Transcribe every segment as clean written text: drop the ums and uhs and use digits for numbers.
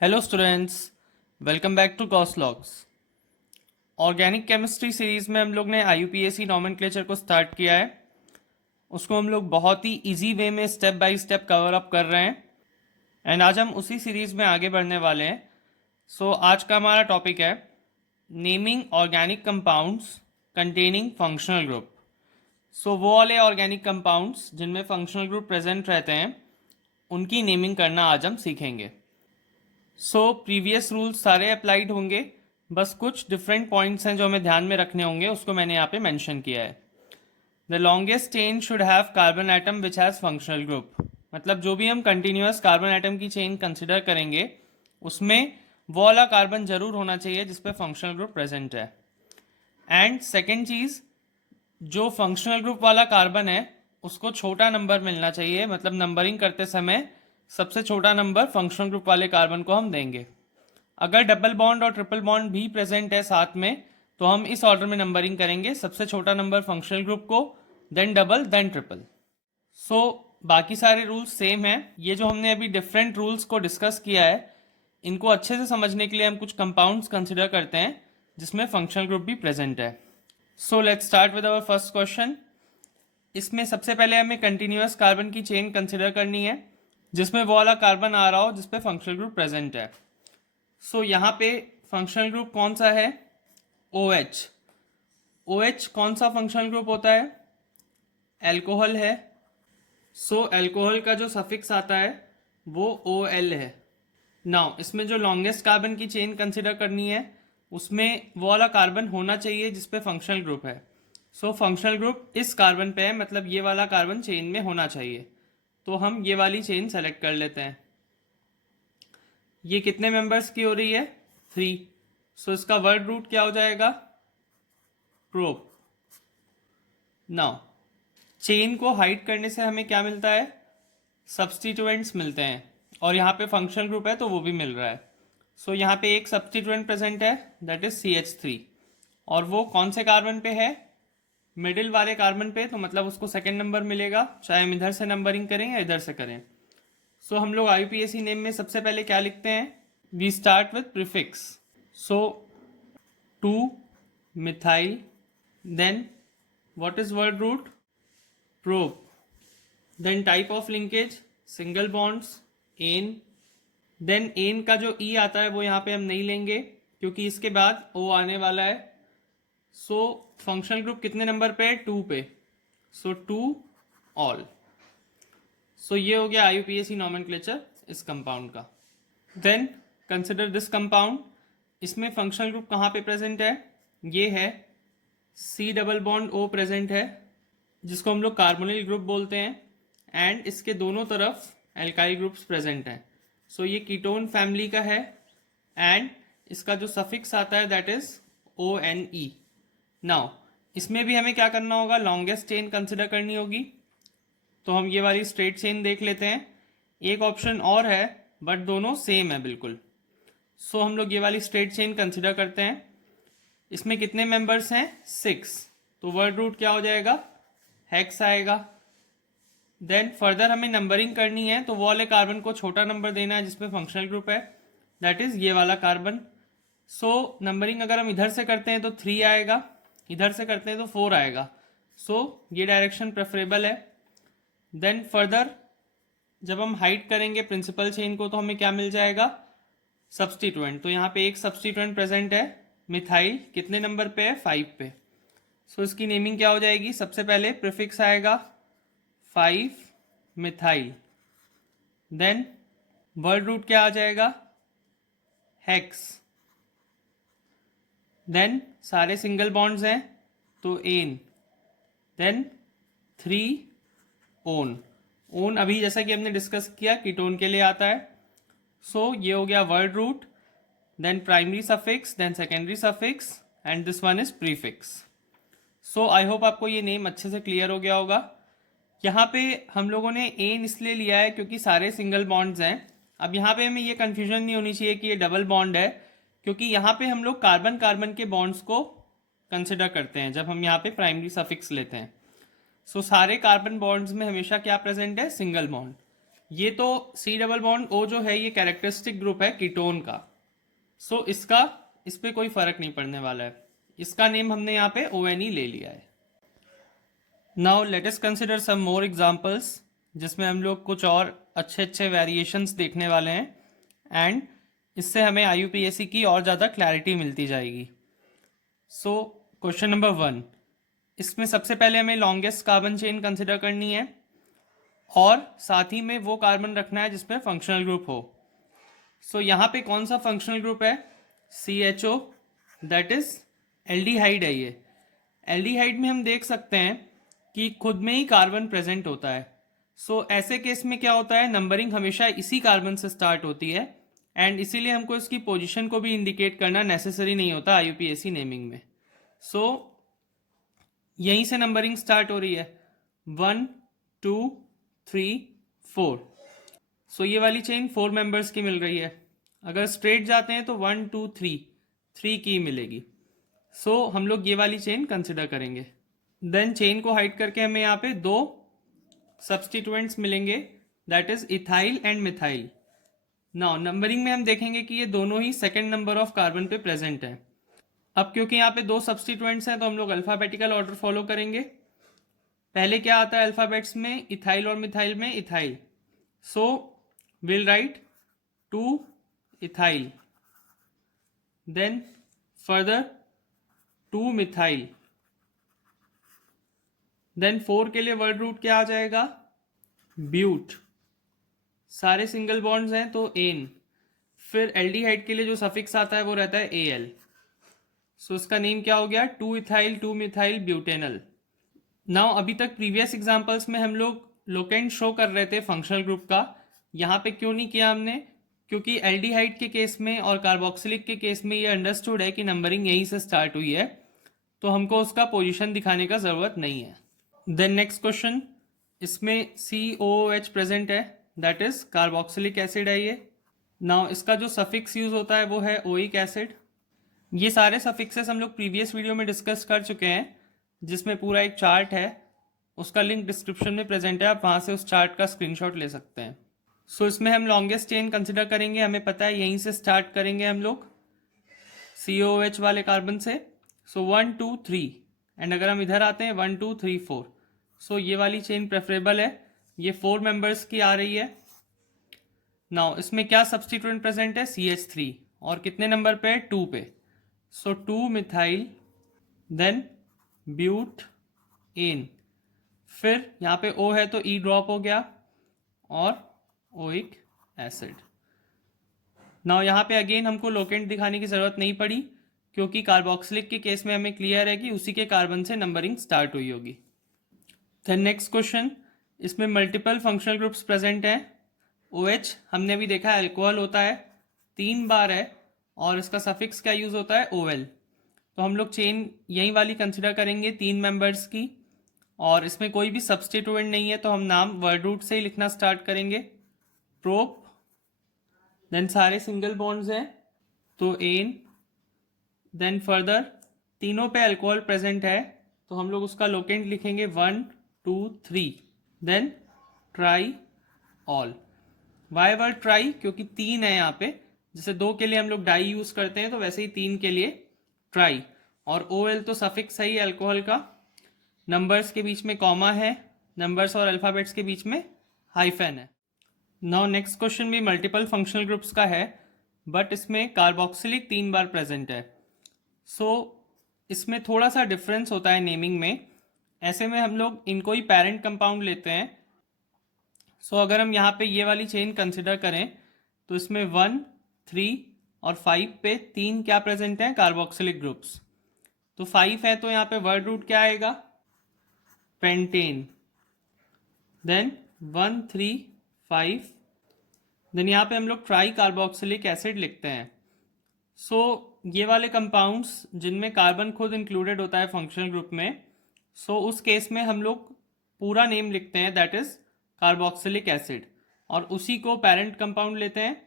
Hello students, welcome back to कॉस्लॉग्स। Organic chemistry series में हम लोग ने IUPAC नॉमेनक्लेचर को स्टार्ट किया है। उसको हम लोग बहुत ही इजी वे में step by step cover up कर रहे हैं एंड आज हम उसी सीरीज़ में आगे बढ़ने वाले हैं। आज का हमारा टॉपिक है naming organic compounds containing functional group. वो वाले ऑर्गेनिक कंपाउंड्स जिनमें फंक्शनल ग्रुप प्रेजेंट रहते हैं उनकी नेमिंग करना आज हम सीखेंगे। प्रीवियस रूल्स सारे अप्लाइड होंगे, बस कुछ डिफरेंट पॉइंट्स हैं जो हमें ध्यान में रखने होंगे, उसको मैंने यहाँ पे मेंशन किया है। The longest chain should have carbon atom which has functional group. मतलब जो भी हम कंटिन्यूस कार्बन एटम की चेन कंसिडर करेंगे उसमें वो वाला कार्बन जरूर होना चाहिए जिसपे फंक्शनल ग्रुप प्रेजेंट है। एंड सेकेंड चीज़, जो फंक्शनल ग्रुप वाला कार्बन है उसको छोटा नंबर मिलना चाहिए, मतलब नंबरिंग करते समय सबसे छोटा नंबर फंक्शनल ग्रुप वाले कार्बन को हम देंगे। अगर डबल बॉन्ड और ट्रिपल बॉन्ड भी प्रेजेंट है साथ में तो हम इस ऑर्डर में नंबरिंग करेंगे, सबसे छोटा नंबर फंक्शनल ग्रुप को, देन डबल, देन ट्रिपल। बाकी सारे रूल्स सेम हैं। ये जो हमने अभी डिफरेंट रूल्स को डिस्कस किया है इनको अच्छे से समझने के लिए हम कुछ कंपाउंड्स कंसिडर करते हैं जिसमें फंक्शनल ग्रुप भी प्रेजेंट है। Let's start with our first question. इसमें सबसे पहले हमें कंटिन्यूस कार्बन की चेन कंसिडर करनी है जिसमें वो वाला कार्बन आ रहा हो जिसपे फंक्शनल ग्रुप प्रेजेंट है। यहाँ पे फंक्शनल ग्रुप कौन सा है? OH। OH कौन सा फंक्शनल ग्रुप होता है? एल्कोहल है। एल्कोहल का जो सफिक्स आता है वो OL है। नाउ इसमें जो लॉन्गेस्ट कार्बन की चेन कंसिडर करनी है उसमें वो वाला कार्बन होना चाहिए जिसपे फंक्शनल ग्रुप है। फंक्शनल ग्रुप इस कार्बन पे है, मतलब ये वाला कार्बन चेन में होना चाहिए। तो हम ये वाली चेन सेलेक्ट कर लेते हैं। ये कितने मेंबर्स की हो रही है? 3। इसका वर्ड रूट क्या हो जाएगा? प्रोप। नाउ चेन को हाइड करने से हमें क्या मिलता है? सब्स्टिट्यूएंट्स मिलते हैं, और यहाँ पे फंक्शनल ग्रुप है तो वो भी मिल रहा है। यहाँ पे एक सब्स्टिट्यूएंट प्रेजेंट है, दैट इज CH3, और वो कौन से कार्बन पे है? मिडिल वाले कार्बन पे, तो मतलब उसको सेकेंड नंबर मिलेगा, चाहे हम इधर से नंबरिंग करें या इधर से करें। हम लोग IUPAC नेम में सबसे पहले क्या लिखते हैं? We start with prefix. 2 methyl, then what is word root? Prop. Then type of linkage single bonds, n. Then n का जो ई आता है वो यहाँ पे हम नहीं लेंगे क्योंकि इसके बाद ओ आने वाला है। फंक्शनल ग्रुप कितने नंबर पे है? 2 पे। 2 ऑल। ये हो गया IUPAC नॉमेनक्लेचर इस कंपाउंड का। Then consider this compound. इसमें फंक्शनल ग्रुप कहाँ पे प्रेजेंट है? ये है C double bond O present है जिसको हम लोग कार्बोनिल ग्रुप बोलते हैं, एंड इसके दोनों तरफ एल्काइल ग्रुप्स प्रेजेंट हैं। ये कीटोन फैमिली का है एंड इसका जो सफिक्स आता है दैट इज ONE। नाउ इसमें भी हमें क्या करना होगा? लॉन्गेस्ट चेन कंसिडर करनी होगी, तो हम ये वाली स्ट्रेट चेन देख लेते हैं। एक ऑप्शन और है बट दोनों सेम है बिल्कुल। हम लोग ये वाली स्ट्रेट चेन कंसिडर करते हैं। इसमें कितने मेंबर्स हैं? 6। तो वर्ड रूट क्या हो जाएगा? हेक्स आएगा। देन फर्दर हमें नंबरिंग करनी है, तो वो वाले कार्बन को छोटा नंबर देना है जिसपे फंक्शनल ग्रुप है, दैट इज ये वाला कार्बन। नंबरिंग अगर हम इधर से करते हैं तो 3 आएगा, इधर से करते हैं तो 4 आएगा। ये डायरेक्शन प्रेफरेबल है। देन फर्दर जब हम हाइड करेंगे प्रिंसिपल चेन को तो हमें क्या मिल जाएगा? सब्स्टिट्यूएंट। तो यहाँ पे एक सब्स्टिट्यूएंट प्रेजेंट है, मिथाइल, कितने नंबर पे है? 5 पे। इसकी नेमिंग क्या हो जाएगी? सबसे पहले प्रीफिक्स आएगा 5 मिथाइल, देन वर्ड रूट क्या आ जाएगा? हेक्स। देन सारे सिंगल बॉन्ड्स हैं तो एन, देन 3 ओन। ओन अभी जैसा कि हमने डिस्कस किया कीटोन के लिए आता है। ये हो गया word root, then primary suffix, then secondary suffix, and this one is prefix. I hope आपको ये नेम अच्छे से क्लियर हो गया होगा। यहाँ पे हम लोगों ने एन इसलिए लिया है क्योंकि सारे सिंगल बॉन्ड्स हैं। अब यहाँ पे हमें ये कन्फ्यूजन नहीं होनी चाहिए कि ये डबल बॉन्ड है, क्योंकि यहाँ पे हम लोग कार्बन कार्बन के बॉन्ड्स को कंसिडर करते हैं जब हम यहाँ पे प्राइमरी सफिक्स लेते हैं। सारे कार्बन बॉन्ड्स में हमेशा क्या प्रेजेंट है? Single bond. ये तो सी डबल बॉन्ड ओ जो है ये कैरेक्टरिस्टिक ग्रुप है कीटोन का, सो इसका इस पे कोई फर्क नहीं पड़ने वाला है। इसका नेम हमने यहाँ पे ओ एन ई ले लिया है। Now let us consider some more examples, जिसमें हम लोग कुछ और अच्छे अच्छे वेरिएशंस देखने वाले हैं एंड इससे हमें आईयूपीएसी की और ज़्यादा क्लैरिटी मिलती जाएगी। सो क्वेश्चन नंबर 1, इसमें सबसे पहले हमें लॉन्गेस्ट कार्बन चेन कंसिडर करनी है और साथ ही में वो कार्बन रखना है जिसमें फंक्शनल ग्रुप हो। सो यहाँ पे कौन सा फंक्शनल ग्रुप है? CHO, दैट इज एल्डिहाइड है ये। एल्डिहाइड में हम देख सकते हैं कि खुद में ही कार्बन प्रेजेंट होता है। सो ऐसे केस में क्या होता है, नंबरिंग हमेशा इसी कार्बन से स्टार्ट होती है एंड इसीलिए हमको इसकी पोजीशन को भी इंडिकेट करना नेसेसरी नहीं होता आईयूपीएसी नेमिंग में। सो यहीं से नंबरिंग स्टार्ट हो रही है, 1 2 3 4। सो ये वाली चेन 4 मेंबर्स की मिल रही है। अगर स्ट्रेट जाते हैं तो 1 2 3 की मिलेगी। सो हम लोग ये वाली चेन कंसिडर करेंगे। देन चेन को हाइड करके हमें यहाँ पे 2 सब्सटीट्यूएंट्स मिलेंगे, that is ethyl and methyl. Now numbering में हम देखेंगे कि ये दोनों ही सेकेंड नंबर ऑफ कार्बन पे प्रेजेंट है। अब क्योंकि यहाँ पे 2 सब्सटीट्यूएंट्स हैं तो हम लोग अल्फाबेटिकल ऑर्डर फॉलो करेंगे। पहले क्या आता है अल्फाबेट्स में? इथाइल और मिथाइल में ethyl. So will write 2 ethyl, then further 2 methyl, then 4 के लिए वर्ड रूट क्या आ जाएगा? ब्यूट। सारे सिंगल बॉन्ड्स हैं तो एन। फिर एल्डिहाइड के लिए जो सफिक्स आता है वो रहता है AL। सो इसका नेम क्या हो गया? 2 इथाइल 2 मिथाइल ब्यूटेनल। नाउ अभी तक प्रीवियस एग्जांपल्स में हम लोग लोकेंट शो कर रहे थे फंक्शनल ग्रुप का, यहाँ पे क्यों नहीं किया हमने? क्योंकि एल्डिहाइड के केस में और कार्बोक्सिलिक के केस में ये अंडरस्टूड है कि नंबरिंग यहीं से स्टार्ट हुई है, तो हमको उसका पोजीशन दिखाने का ज़रूरत नहीं है। देन नेक्स्ट क्वेश्चन, इसमें COOH प्रेजेंट है, दैट इज कार्बोक्सिलिक एसिड है ये। नाउ इसका जो सफिक्स यूज होता है वो है ओइक एसिड। ये सारे सफिक्सेस हम लोग प्रीवियस वीडियो में डिस्कस कर चुके हैं, जिसमें पूरा एक चार्ट है, उसका लिंक डिस्क्रिप्शन में प्रेजेंट है, आप वहाँ से उस चार्ट का स्क्रीनशॉट ले सकते हैं। सो इसमें हम लॉन्गेस्ट चेन कंसिडर करेंगे, हमें पता है यहीं से स्टार्ट करेंगे हम लोग COOH वाले कार्बन से। सो 1 2 3 एंड अगर हम इधर आते हैं 1 2 3 4। सो ये वाली चेन प्रेफरेबल है, ये 4 मेंबर्स की आ रही है। नाउ इसमें क्या सब्सटीट्यूएंट प्रेजेंट है? CH3 और कितने नंबर पे है? 2 पे। सो 2 मिथाइल, देन ब्यूट एन, फिर यहाँ पे O है तो E ड्रॉप हो गया और ओइक एसिड। नाउ यहाँ पे अगेन हमको लोकेंट दिखाने की ज़रूरत नहीं पड़ी, क्योंकि कार्बोक्सिलिक के केस में हमें क्लियर है कि उसी के कार्बन से नंबरिंग स्टार्ट हुई होगी। देन नेक्स्ट क्वेश्चन, इसमें मल्टीपल फंक्शनल ग्रुप्स प्रेजेंट हैं। OH हमने भी देखा है अल्कोहल होता है, 3 बार है और इसका सफिक्स क्या यूज़ होता है? OL। तो हम लोग चेन यही वाली कंसिडर करेंगे 3 मेंबर्स की, और इसमें कोई भी सब्सटीट्यूएंट नहीं है तो हम नाम वर्ड रूट से ही लिखना स्टार्ट करेंगे, प्रोप। देन सारे सिंगल बॉन्ड्स हैं तो एन, देन फर्दर तीनों पे अल्कोहल प्रेजेंट है तो हम लोग उसका लोकेंट लिखेंगे 1 2 3, then triol. Why word tri? क्योंकि 3 है यहाँ पे, जैसे 2 के लिए हम लोग डाई यूज करते हैं तो वैसे ही 3 के लिए ट्राई। और OL तो सफिक्स है ही अल्कोहल का, नंबर्स के बीच में कॉमा है, नंबर्स और अल्फाबेट्स के बीच में हाइफन है। नाउ नेक्स्ट क्वेश्चन भी मल्टीपल फंक्शनल ग्रुप्स का है, बट इसमें कार्बोक्सिलिक 3 बार प्रेजेंट है। सो इसमें थोड़ा सा डिफरेंस होता है नेमिंग में। ऐसे में हम लोग इनको ही पेरेंट कंपाउंड लेते हैं। सो अगर हम यहाँ पे ये वाली चेन कंसिडर करें तो इसमें 1 3 और 5 पे 3 क्या प्रेजेंट है? Carboxylic groups. तो 5 है तो यहाँ पे वर्ड रूट क्या आएगा? पेंटेन। देन 1 3 5, देन यहाँ पे हम लोग ट्राई कार्बोक्सिलिक एसिड लिखते हैं। सो ये वाले कंपाउंड्स जिनमें कार्बन खुद इंक्लूडेड होता है फंक्शनल ग्रुप में, सो उस केस में हम लोग पूरा नेम लिखते हैं, दैट इज कार्बोक्सिलिक एसिड, और उसी को पेरेंट कंपाउंड लेते हैं।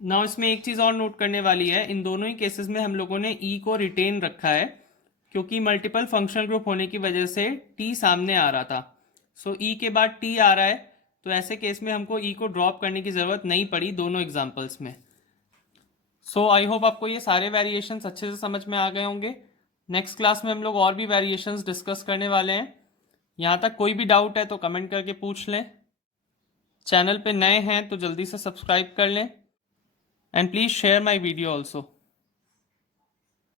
नाउ इसमें एक चीज़ और नोट करने वाली है, इन दोनों ही केसेस में हम लोगों ने E को रिटेन रखा है, क्योंकि मल्टीपल फंक्शनल ग्रुप होने की वजह से T सामने आ रहा था। सो E के बाद T आ रहा है, तो ऐसे केस में हमको ई को ड्रॉप करने की ज़रूरत नहीं पड़ी दोनों एग्जाम्पल्स में। सो आई होप आपको ये सारे वेरिएशंस अच्छे से समझ में आ गए होंगे। नेक्स्ट क्लास में हम लोग और भी वेरिएशंस डिस्कस करने वाले हैं। यहाँ तक कोई भी डाउट है तो कमेंट करके पूछ लें। चैनल पे नए हैं तो जल्दी से सब्सक्राइब कर लें and please share my video also.